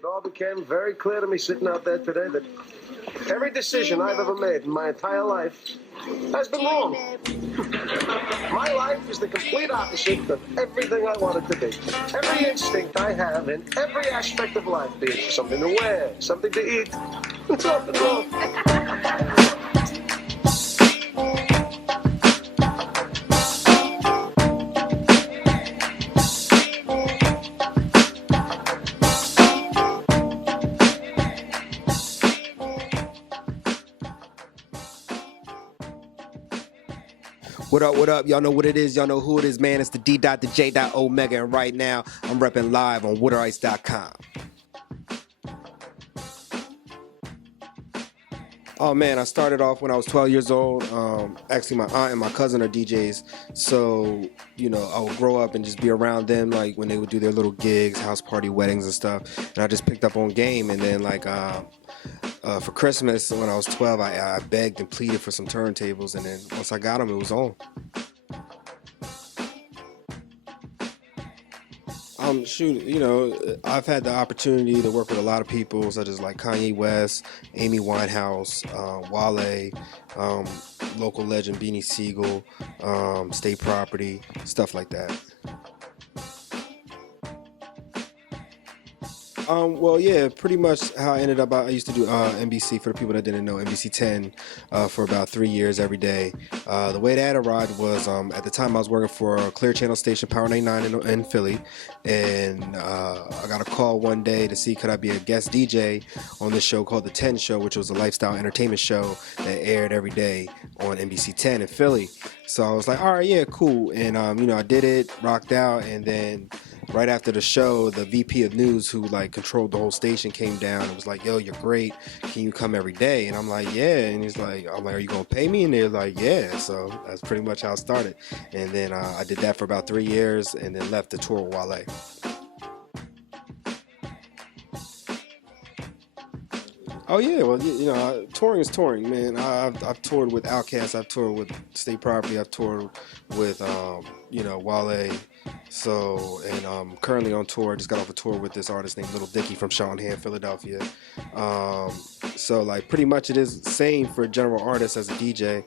It all became very clear to me sitting out there today that every decision I've ever made in my entire life has been wrong. My life is the complete opposite of everything I want it to be. Every instinct I have in every aspect of life, be it something to wear, something to eat, it's all been wrong. What up, what up? Y'all know what it is. Y'all know who it is, man. It's the D. The J. Omega. And right now, I'm repping live on waterice.com. Oh, man, I started off when I was 12 years old. Actually, my aunt and my cousin are DJs. So, I would grow up and just be around them, like, when they would do their little gigs, house party, weddings and stuff. And I just picked up on game. And then, for Christmas, when I was 12, I begged and pleaded for some turntables, and then once I got them, it was on. I've had the opportunity to work with a lot of people, such as like Kanye West, Amy Winehouse, Wale, local legend Beanie Siegel, State Property, stuff like that. Pretty much how I ended up. I used to do NBC, for the people that didn't know, NBC 10 for about 3 years every day. The way that arrived was at the time I was working for a Clear Channel station, Power 99 in Philly, and I got a call one day to see could I be a guest DJ on this show called The 10 Show, which was a lifestyle entertainment show that aired every day on NBC 10 in Philly. So I was like, all right, yeah, cool. And, I did it, rocked out, and then right after the show, the VP of news who controlled the whole station came down and was like, yo, you're great. Can you come every day? And I'm like, yeah. And I'm like, are you going to pay me? And they're like, yeah. So that's pretty much how it started. And then I did that for about 3 years and then left to tour with Wale. Oh yeah, well, touring is touring, man. I've toured with Outkast, I've toured with State Property, I've toured with Wale. So, and I'm currently on tour. Just got off a tour with this artist named Little Dicky from Shawnham, Philadelphia. So pretty much it is the same for general artists as a DJ.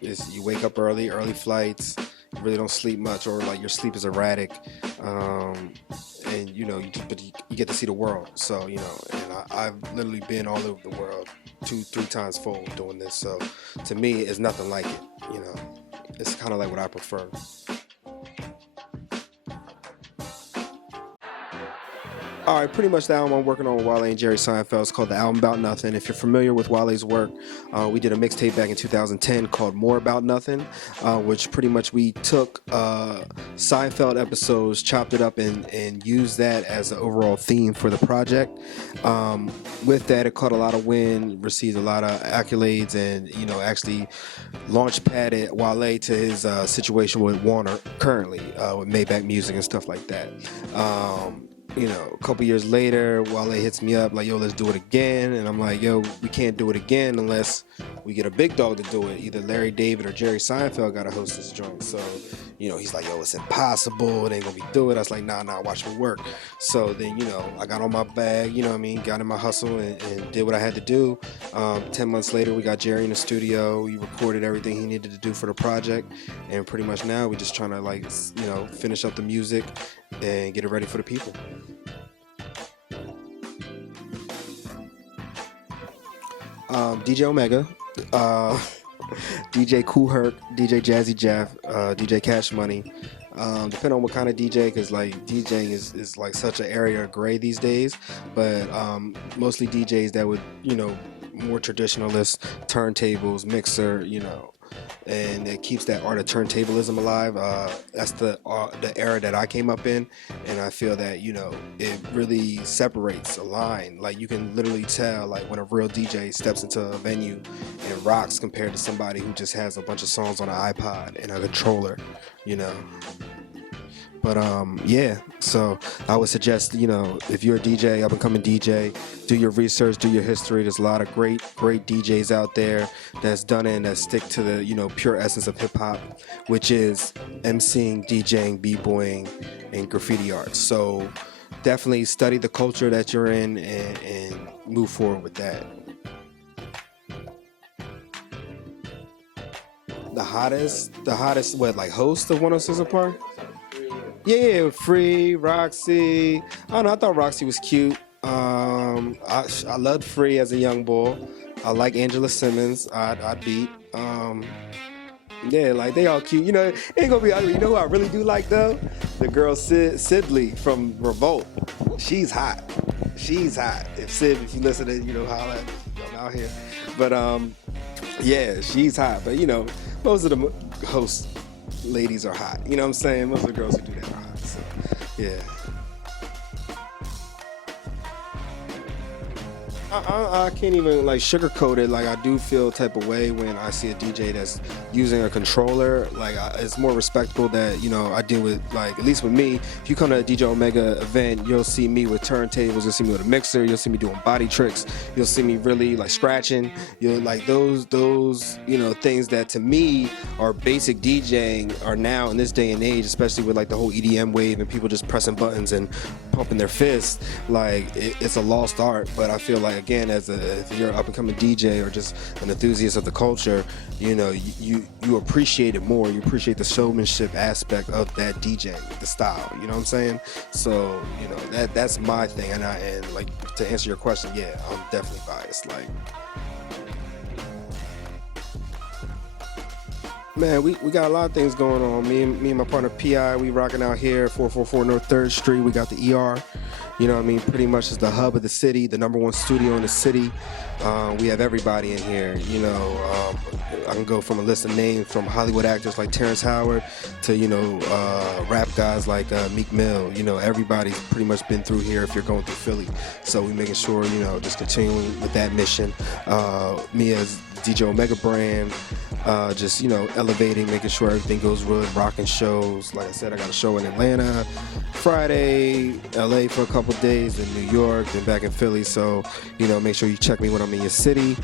Is you wake up early flights. You really don't sleep much, or your sleep is erratic. And you get to see the world. So and I've literally been all over the world 2-3 times full doing this. So to me, it's nothing like it. It's kind of like what I prefer. All right, pretty much the album I'm working on with Wale and Jerry Seinfeld is called The Album About Nothing. If you're familiar with Wale's work, we did a mixtape back in 2010 called More About Nothing, which pretty much we took Seinfeld episodes, chopped it up, and used that as an overall theme for the project. With that, it caught a lot of wind, received a lot of accolades, and actually launch padded Wale to his situation with Warner currently, with Maybach Music and stuff like that. A couple years later, Wale hits me up like, yo, let's do it again. And I'm like, yo, we can't do it again unless we get a big dog to do it. Either Larry David or Jerry Seinfeld got to host this joint. So, he's like, yo, it's impossible. It ain't going to be do it. I was like, nah, watch me work. So then, I got on my bag, got in my hustle and did what I had to do. 10 months later, we got Jerry in the studio. We recorded everything he needed to do for the project. And pretty much now we're just trying to finish up the music and get it ready for the people. DJ Omega, DJ Kool Herc, DJ Jazzy Jeff, DJ Cash Money. Depending on what kind of DJ, because DJing is such an area of gray these days, but mostly DJs that would more traditionalist, turntables, mixer, and it keeps that art of turntablism alive. That's the era that I came up in, and I feel that it really separates a line. You can literally tell when a real DJ steps into a venue and rocks compared to somebody who just has a bunch of songs on an iPod and a controller, But so I would suggest, if you're a DJ, up and coming DJ, do your research, do your history. There's a lot of great DJs out there that's done it and that stick to the, pure essence of hip hop, which is MCing, DJing, B-boying, and graffiti art. So definitely study the culture that you're in and move forward with that. The hottest, what, like host of 106 Park? Yeah, Free, Roxy. I don't know, I thought Roxy was cute. I loved Free as a young boy. I like Angela Simmons. I'd beat. Yeah, like they all cute. You know, it ain't gonna be ugly. You know who I really do like though? The girl Sidley from Revolt. She's hot. She's hot. If you listen to, you know, holla at me. I'm out here. But yeah, she's hot. But you know, most of the host ladies are hot. You know what I'm saying? Most of the girls who do that are hot. So yeah. I can't even like sugarcoat it. Like I do feel type of way when I see a DJ that's using a controller. Like it's more respectable that, you know, I deal with, like, at least with me, if you come to a DJ Omega event, you'll see me with turntables, you'll see me with a mixer, you'll see me doing body tricks, you'll see me really like scratching. You'll like those you know, things that to me are basic DJing are now in this day and age, especially with like the whole EDM wave and people just pressing buttons and pumping their fists. Like it's a lost art. But I feel like, again, if you're an up and coming DJ or just an enthusiast of the culture, you know, you appreciate it more. You appreciate the showmanship aspect of that DJ, the style. You know what I'm saying? So, you know, that's my thing. And like, to answer your question, yeah, I'm definitely biased. Like, man, we got a lot of things going on. Me and my partner P.I., we rocking out here, 444 North 3rd Street. We got the ER. You know what I mean? Pretty much is the hub of the city, the #1 studio in the city. We have everybody in here. You know, I can go from a list of names from Hollywood actors like Terrence Howard to, you know, rap guys like Meek Mill. You know, everybody's pretty much been through here if you're going through Philly. So we're making sure, you know, just continuing with that mission. Me as DJ Omega brand, just, you know, elevating, making sure everything goes good, rocking shows. Like I said, I got a show in Atlanta Friday, LA for a couple days, in New York, then back in Philly. So, you know, make sure you check me when I'm in your city.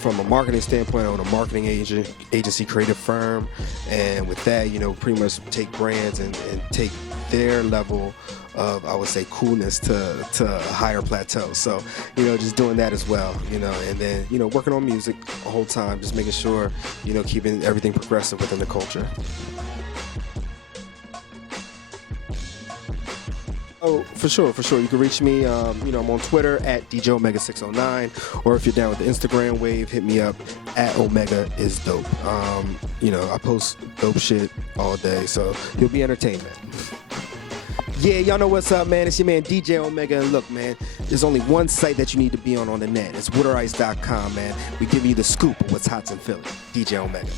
From a marketing standpoint, I own a marketing agency, creative firm, and with that, you know, pretty much take brands and take their level of, I would say, coolness to a higher plateau. So, you know, just doing that as well, you know, and then, you know, working on music the whole time, just making sure, you know, keeping everything progressive within the culture. Oh, for sure. You can reach me, you know, I'm on Twitter at DJ Omega 609, or if you're down with the Instagram wave, hit me up at Omega is dope. You know, I post dope shit all day, so you'll be entertained, man. Yeah, y'all know what's up, man. It's your man DJ Omega, and look, man, there's only one site that you need to be on the net. It's waterice.com, man. We give you the scoop of what's hot in Philly. DJ Omega.